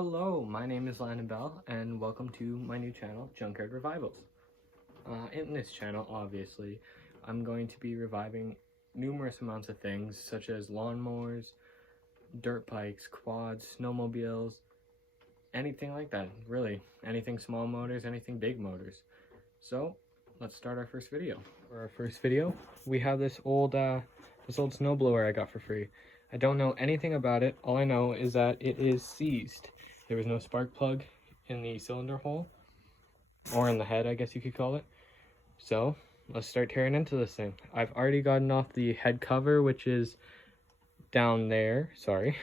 Hello, my name is Landon Bell, and welcome to my new channel, Junkyard Revivals. In this channel, obviously, I'm going to be reviving numerous amounts of things, such as lawnmowers, dirt bikes, quads, snowmobiles, anything like that, really. Anything small motors, anything big motors. So, let's start our first video. For our first video, we have this old snowblower I got for free. I don't know anything about it. All I know is that it is seized. There was no spark plug in the cylinder hole, or in the head, I guess you could call it. So let's start tearing into this thing. I've already gotten off the head cover, which is down there. Sorry.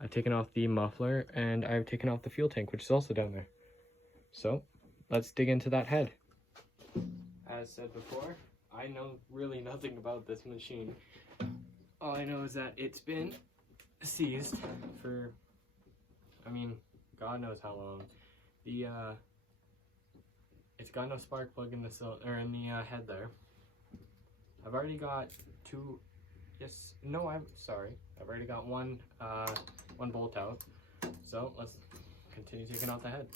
I've taken off the muffler, and I've taken off the fuel tank, which is also down there. So let's dig into that head. As said before, I know really nothing about this machine. All I know is that it's been seized for, God knows how long. It's got no spark plug in the head there. I've already got I've already got one bolt out. So let's continue taking out the head.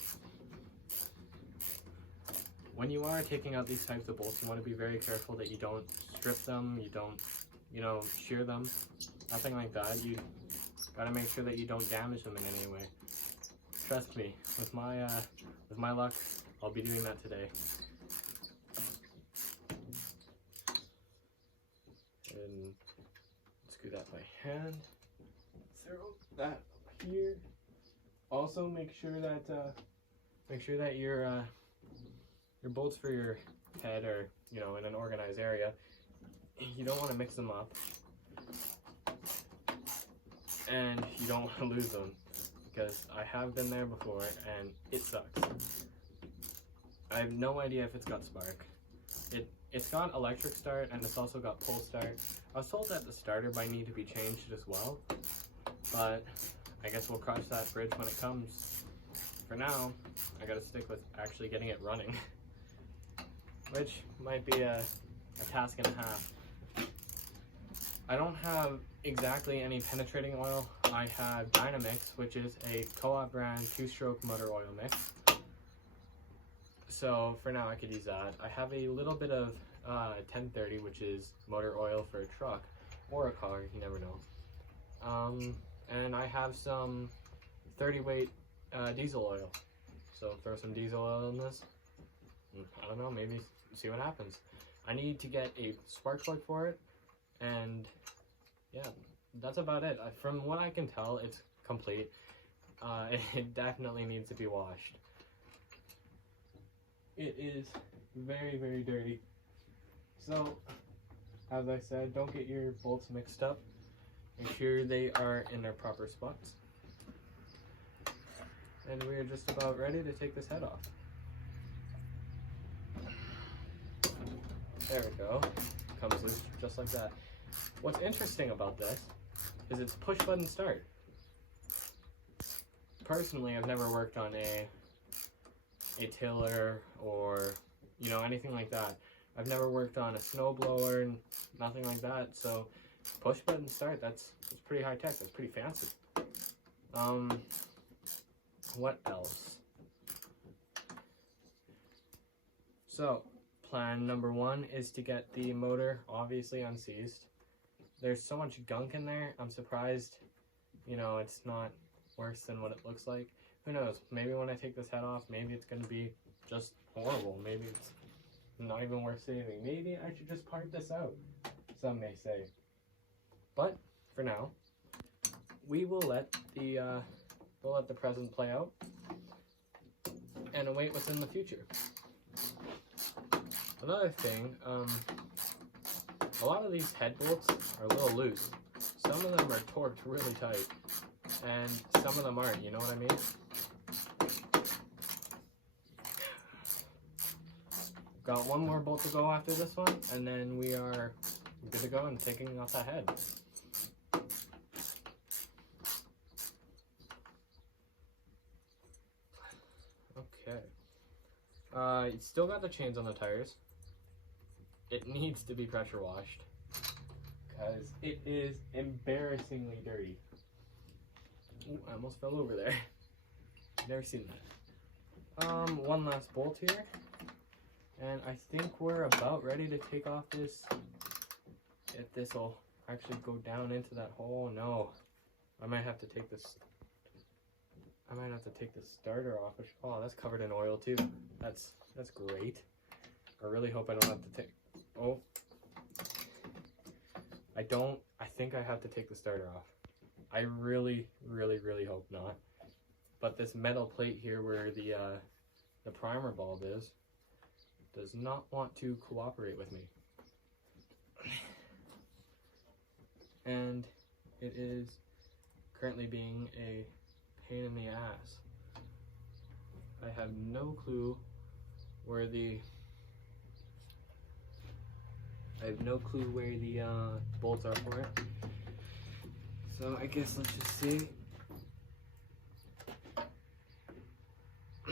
When you are taking out these types of bolts, you want to be very careful that you don't strip them, you don't, shear them, nothing like that. You gotta make sure that you don't damage them in any way. Trust me, with my luck, I'll be doing that today. And screw that by hand. Throw that here. Also, make sure that your bolts for your head are, in an organized area. You don't want to mix them up, and you don't want to lose them, because I have been there before and it sucks. I have no idea if it's got spark. It's got electric start, and it's also got pull start. I was told that the starter might need to be changed as well, but I guess we'll cross that bridge when it comes. For now, I gotta stick with actually getting it running, which might be a task and a half. I don't have exactly any penetrating oil. I have Dynamix, which is a Co-op brand 2-stroke motor oil mix. So for now I could use that. I have a little bit of 1030, which is motor oil for a truck or a car, you never know. And I have some 30 weight diesel oil. So throw some diesel oil in this. I don't know, maybe see what happens. I need to get a spark plug for it, and yeah, that's about it. From what I can tell, it's complete. It definitely needs to be washed. It is very, very dirty. So, as I said, don't get your bolts mixed up. Make sure they are in their proper spots. And we're just about ready to take this head off. There we go. Comes loose just like that. What's interesting about this is it's push button start. Personally, I've never worked on a tiller or anything like that. I've never worked on a snowblower and nothing like that. So push button start, that's pretty high tech. That's pretty fancy. What else? So plan number one is to get the motor obviously unseized. There's so much gunk in there, I'm surprised, it's not worse than what it looks like. Who knows, maybe when I take this head off, maybe it's going to be just horrible. Maybe it's not even worth saving. Maybe I should just part this out, some may say. But for now, we will let the present play out and await what's in the future. Another thing, a lot of these head bolts are a little loose. Some of them are torqued really tight, and some of them aren't, you know what I mean? Got one more bolt to go after this one, and then we are good to go and taking off that head. Okay. It's still got the chains on the tires. It needs to be pressure washed, because it is embarrassingly dirty. Ooh, I almost fell over there. Never seen that. One last bolt here. And I think we're about ready to take off this. If this will actually go down into that hole. No. I might have to take this. I might have to take the starter off. Which, oh, that's covered in oil too. That's great. I really hope I don't have to take. Oh. I think I have to take the starter off. I really, really, really hope not. But this metal plate here where the primer bulb is does not want to cooperate with me. And it is currently being a pain in the ass. I have no clue where the bolts are for it. So I guess let's just see.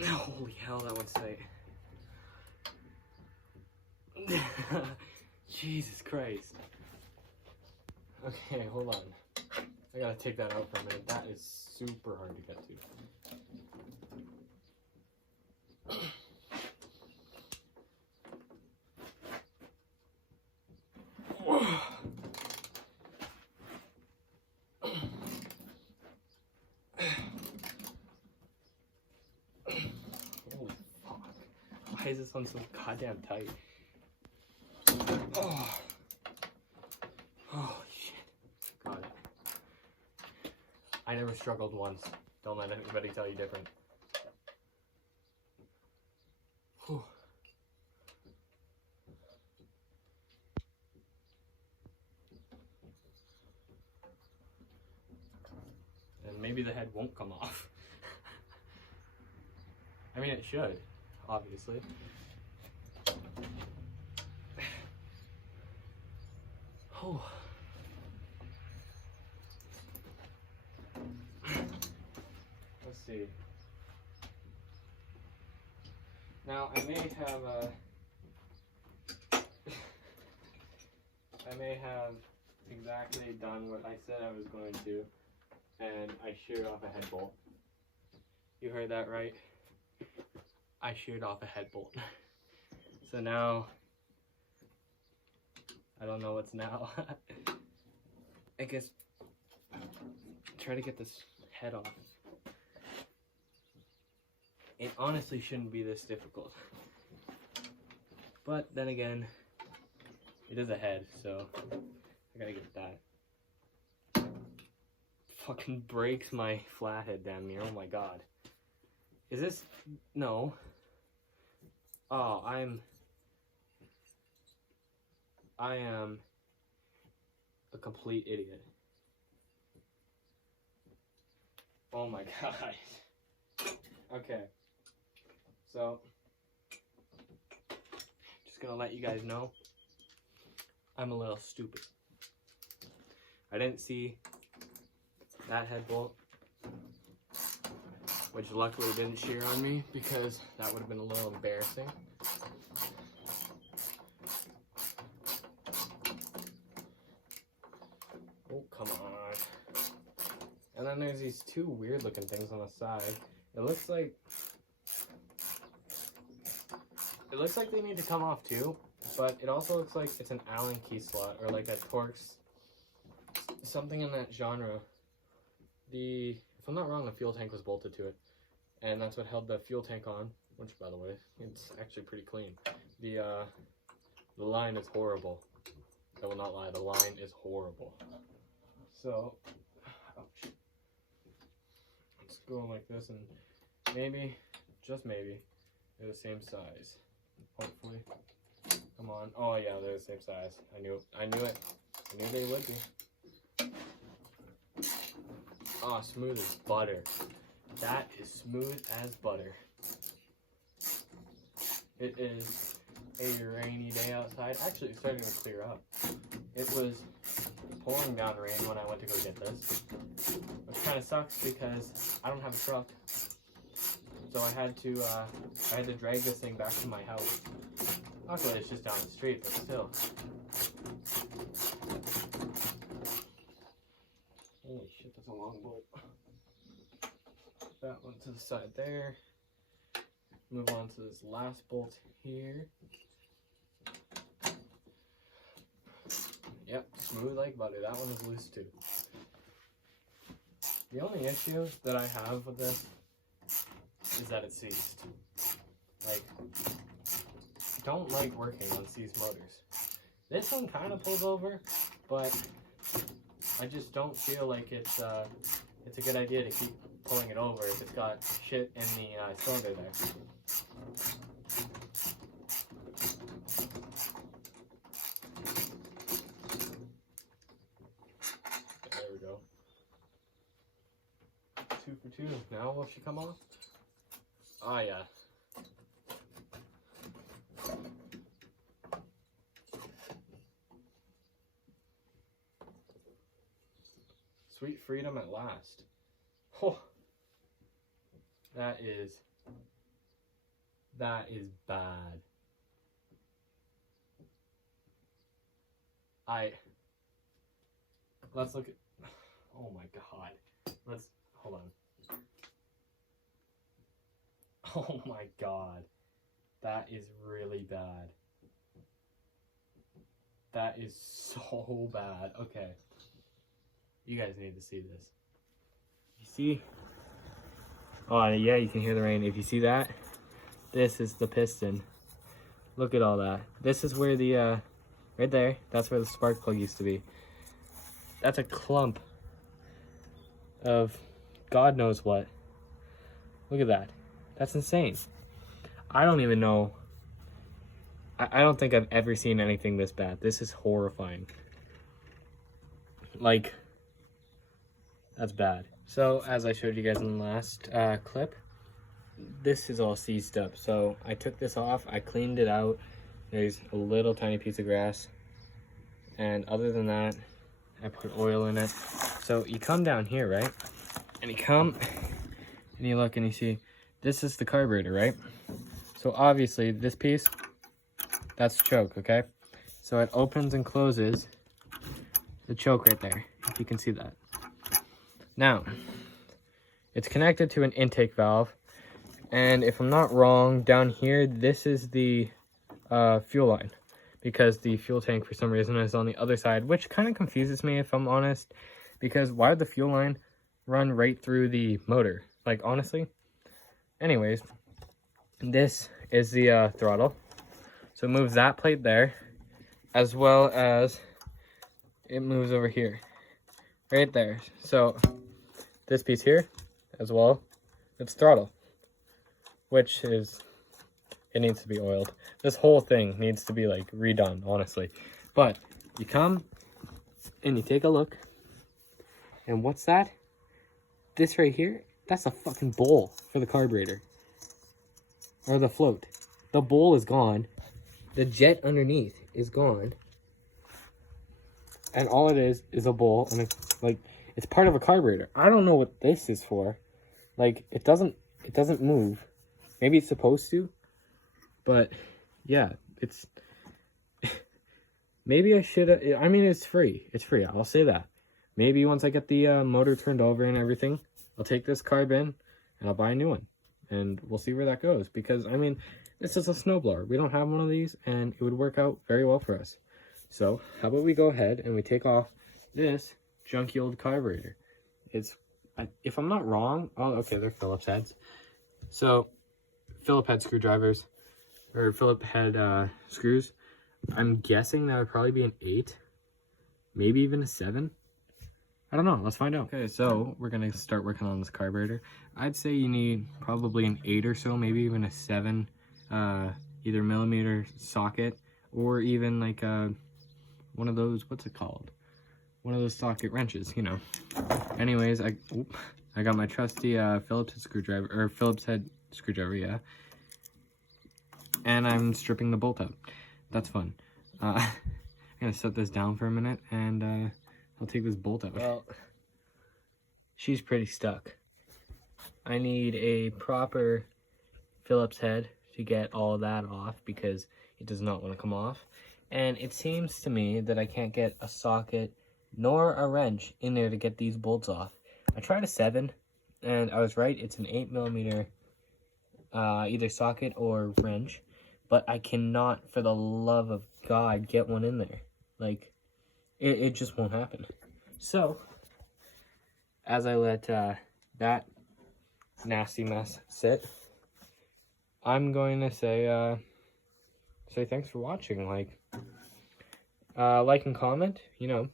Holy hell, that one's tight. Jesus Christ. Okay, hold on. I gotta take that out for a minute. That is super hard to get to. Why is this one so goddamn tight? Oh. Oh, shit. Got it. I never struggled once. Don't let anybody tell you different. Whew. And maybe the head won't come off. I mean, it should. Obviously. Oh. Let's see. Now I may have exactly done what I said I was going to, and I sheared off a head bolt. You heard that right? I sheared off a head bolt. So now, I don't know what's now. I guess, try to get this head off. It honestly shouldn't be this difficult. But then again, it is a head, so I gotta get that. Fucking breaks my flathead damn near, oh my god. Is this, no. Oh, I am a complete idiot. Oh my god. Okay. So, just gonna let you guys know, I'm a little stupid. I didn't see that head bolt, which luckily didn't shear on me because that would have been a little embarrassing. Oh, come on. And then there's these two weird looking things on the side. It looks like they need to come off too, but it also looks like it's an Allen key slot or like a Torx, something in that genre. If I'm not wrong, the fuel tank was bolted to it, and that's what held the fuel tank on, which by the way, it's actually pretty clean. The line is horrible. I will not lie, the line is horrible. So, ouch. Let's go like this, and maybe, just maybe, they're the same size. Hopefully. Come on. Oh yeah, they're the same size. I knew it. I knew they would be. Oh, smooth as butter. That is smooth as butter. It is a rainy day outside. Actually, it's starting to clear up. It was pouring down rain when I went to go get this, which kind of sucks because I don't have a truck. So I had to drag this thing back to my house. Luckily, it's just down the street, but still. Holy shit, that's a long bolt. that one to the side there. Move on to this last bolt here. Yep, smooth like butter. That one is loose too. The only issue that I have with this is that it's seized. Like, don't like working on seized motors. This one kind of pulls over, but I just don't feel like it's a good idea to keep pulling it over if it's got shit in the cylinder there. There we go. 2 for 2. Now will she come off? Ah, yeah. Sweet freedom at last. Oh, that is bad. Let's look at, oh my god. Hold on. Oh my god. That is really bad. That is so bad. Okay. You guys need to see this. You see? Oh yeah, you can hear the rain. If you see that, this is the piston. Look at all that. This is where the, right there, that's where the spark plug used to be. That's a clump of God knows what. Look at that. That's insane. I don't even know. I don't think I've ever seen anything this bad. This is horrifying. Like, that's bad. So, as I showed you guys in the last clip, this is all seized up. So, I took this off, I cleaned it out. There's a little tiny piece of grass. And other than that, I put oil in it. So, you come down here, right? And you come, and you look and you see, this is the carburetor, right? So, obviously, this piece, that's choke, okay? So, it opens and closes the choke right there, if you can see that. Now, it's connected to an intake valve, and if I'm not wrong, down here, this is the fuel line, because the fuel tank, for some reason, is on the other side, which kind of confuses me, if I'm honest, because why would the fuel line run right through the motor? Like, honestly. Anyways, this is the throttle, so it moves that plate there, as well as it moves over here, right there. So this piece here as well, it's throttle, which is, it needs to be oiled. This whole thing needs to be like redone, honestly. But you come and you take a look, and what's that? This right here, that's a fucking bowl for the carburetor, or the float. The bowl is gone, the jet underneath is gone, and all it is a bowl, and it's like, it's part of a carburetor. I don't know what this is for. Like, it doesn't move. Maybe it's supposed to, but yeah, it's, maybe I should have, I mean, it's free. It's free, I'll say that. Maybe once I get the motor turned over and everything, I'll take this carb in and I'll buy a new one. And we'll see where that goes. Because, I mean, this is a snowblower. We don't have one of these, and it would work out very well for us. So, how about we go ahead and we take off this junky old carburetor. It's, if I'm not wrong, oh, okay, they're Phillips heads. So, Phillips head screwdrivers, or Phillips head screws. I'm guessing that would probably be an 8, maybe even a 7. I don't know, let's find out. Okay, so we're gonna start working on this carburetor. I'd say you need probably an 8 or so, maybe even a 7, either millimeter socket, or even like one of those, what's it called? One of those socket wrenches, you know. Anyways, I got my trusty Phillips screwdriver, or Phillips head screwdriver, yeah. And I'm stripping the bolt out. That's fun. I'm gonna set this down for a minute, and I'll take this bolt out. Well, she's pretty stuck. I need a proper Phillips head to get all that off, because it does not want to come off. And it seems to me that I can't get a socket nor a wrench in there to get these bolts off. I tried a 7, And I was right, it's an 8mm either socket or wrench. But I cannot, for the love of God, get one in there. Like, it just won't happen. So, as I let that nasty mess sit, I'm going to say thanks for watching. Like and comment, you know,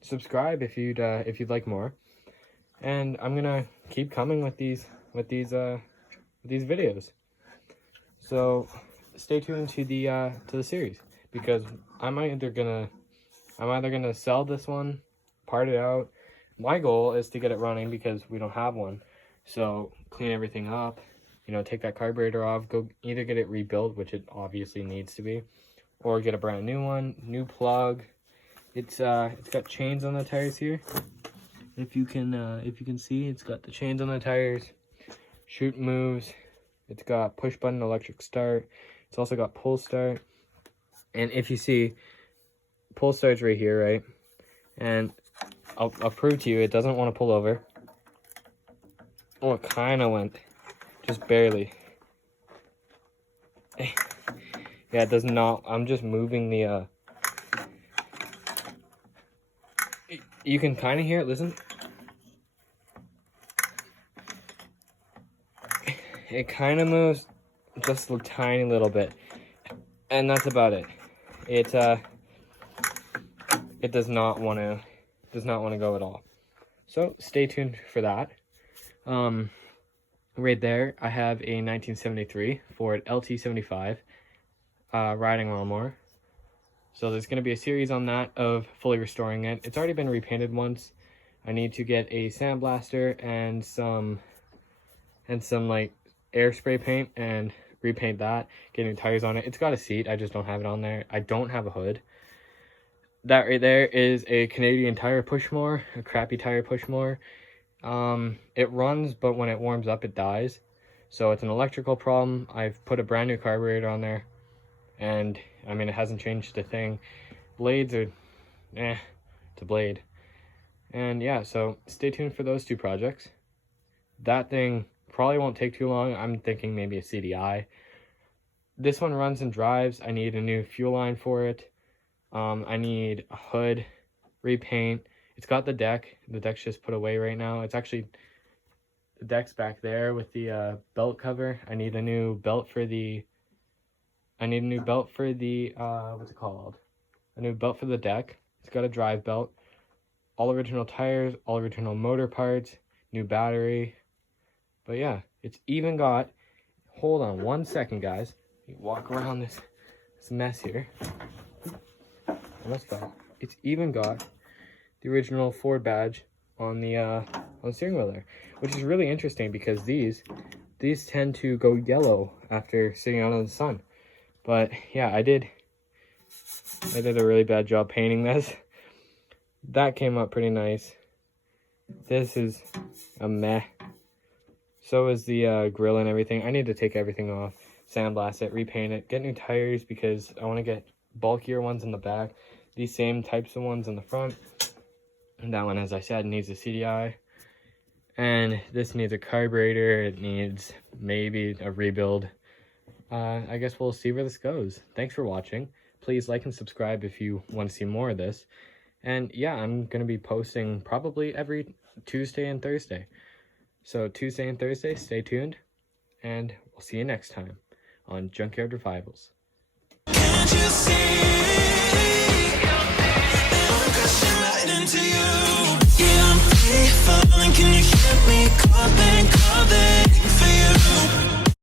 subscribe if you'd like more, and I'm gonna keep coming with these videos. So stay tuned to the series, because I'm either gonna sell this one, part it out. My goal is to get it running because we don't have one. So clean everything up, you know, take that carburetor off, go either get it rebuilt, which it obviously needs to be, or get a brand new one, new plug. It's got chains on the tires here. If you can see, it's got the chains on the tires, shoot moves. It's got push button electric start. It's also got pull start. And if you see, pull start's right here, right? And I'll prove to you, it doesn't want to pull over. Oh, it kind of went, just barely. Yeah, it does not. I'm just moving the, you can kind of hear it, listen. It kind of moves just a tiny little bit. And that's about it. It does not want to go at all. So stay tuned for that. Right there, I have a 1973 Ford LT75 riding lawnmower. So there's going to be a series on that of fully restoring it. It's already been repainted once. I need to get a sandblaster and some like air spray paint and repaint that, get new tires on it. It's got a seat, I just don't have it on there. I don't have a hood. That right there is a Canadian Tire push mower, a crappy tire push mower. It runs, but when it warms up, it dies. So it's an electrical problem. I've put a brand new carburetor on there, and I mean, it hasn't changed a thing. Blades are, it's a blade. And yeah, so stay tuned for those two projects. That thing probably won't take too long. I'm thinking maybe a CDI. This one runs and drives. I need a new fuel line for it. I need a hood, repaint. It's got the deck. The deck's just put away right now. It's actually, the deck's back there with the belt cover. I need a new belt for the, what's it called? A new belt for the deck. It's got a drive belt. All original tires, all original motor parts, new battery. But yeah, it's even got, hold on 1 second, guys. Walk around this mess here. Almost fell. It's even got the original Ford badge on the steering wheel there, which is really interesting because these tend to go yellow after sitting out in the sun. But yeah, I did a really bad job painting this. That came up pretty nice. This is a meh. So is the grill and everything. I need to take everything off, sandblast it, repaint it, get new tires because I want to get bulkier ones in the back, these same types of ones in the front. And that one, as I said, needs a CDI. And this needs a carburetor. It needs maybe a rebuild. I guess we'll see where this goes. Thanks for watching. Please like and subscribe if you want to see more of this. And yeah, I'm going to be posting probably every Tuesday and Thursday. So Tuesday and Thursday, stay tuned. And we'll see you next time on Junkyard Revivals. Can't you see? Into you. Yeah, I'm free falling. Can you hear me calling?